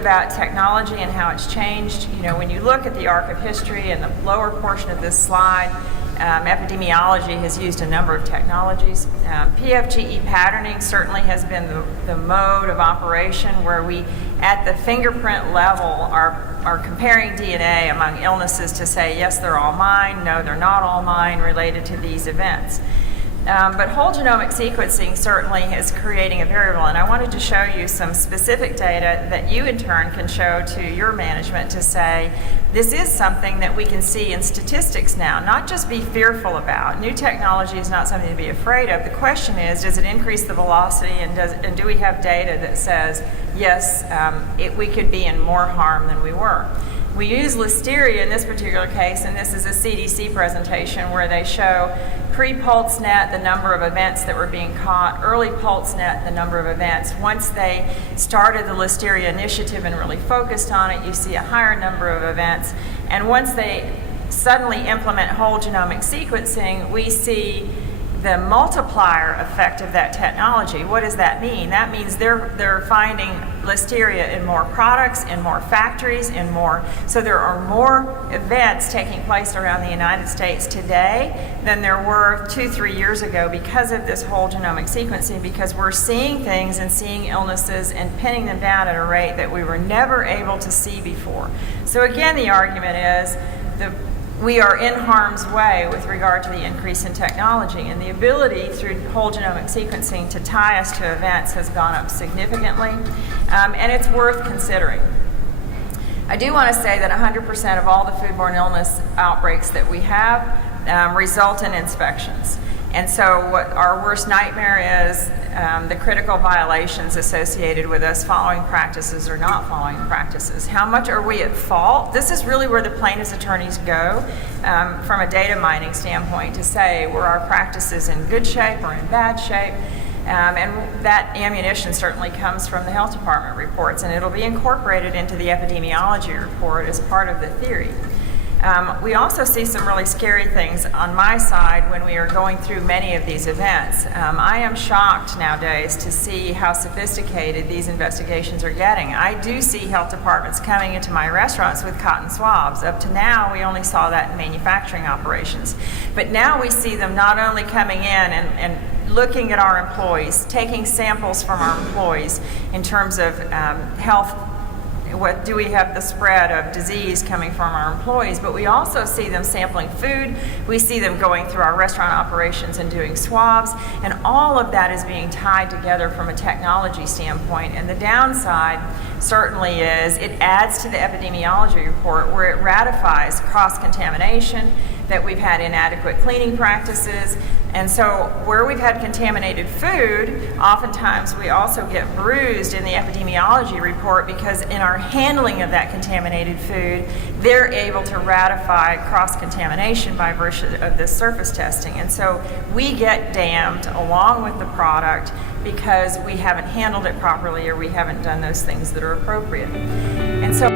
about technology and how it's changed. You know, when you look at the arc of history in the lower portion of this slide, epidemiology has used a number of technologies. PFGE patterning certainly has been the mode of operation where we, at the fingerprint level, are comparing DNA among illnesses to say, yes, they're all mine, no, they're not all mine, related to these events. But whole genomic sequencing certainly is creating a variable, and I wanted to show you some specific data that you in turn can show to your management to say, this is something that we can see in statistics now, not just be fearful about. New technology is not something to be afraid of. The question is, does it increase the velocity, and do we have data that says, yes, we could be in more harm than we were? We use listeria in this particular case, and this is a CDC presentation where they show pre-PulseNet, the number of events that were being caught, early PulseNet, the number of events. Once they started the Listeria initiative and really focused on it, you see a higher number of events. And once they suddenly implement whole genomic sequencing, we see the multiplier effect of that technology. What does that mean? That means they're finding Listeria in more products, in more factories, in more. So there are more events taking place around the United States today than there were 2-3 years ago because of this whole genomic sequencing, because we're seeing things and seeing illnesses and pinning them down at a rate that we were never able to see before. So again, the argument is we are in harm's way with regard to the increase in technology, and the ability through whole genomic sequencing to tie us to events has gone up significantly, and it's worth considering. I do want to say that 100% of all the foodborne illness outbreaks that we have result in inspections. And so what our worst nightmare is the critical violations associated with us following practices or not following practices. How much are we at fault? This is really where the plaintiff's attorneys go from a data mining standpoint to say, were our practices in good shape or in bad shape? And that ammunition certainly comes from the health department reports, and it'll be incorporated into the epidemiology report as part of the theory. We also see some really scary things on my side when we are going through many of these events. I am shocked nowadays to see how sophisticated these investigations are getting. I do see health departments coming into my restaurants with cotton swabs. Up to now, we only saw that in manufacturing operations. But now we see them not only coming in and looking at our employees, taking samples from our employees in terms of health. What do we have the spread of disease coming from our employees, but we also see them sampling food, we see them going through our restaurant operations and doing swabs, and all of that is being tied together from a technology standpoint. And the downside certainly is it adds to the epidemiology report where it ratifies cross-contamination, that we've had inadequate cleaning practices, and so where we've had contaminated food, oftentimes we also get bruised in the epidemiology report because in our handling of that contaminated food, they're able to ratify cross-contamination by virtue of this surface testing. And so we get damned along with the product because we haven't handled it properly or we haven't done those things that are appropriate. And so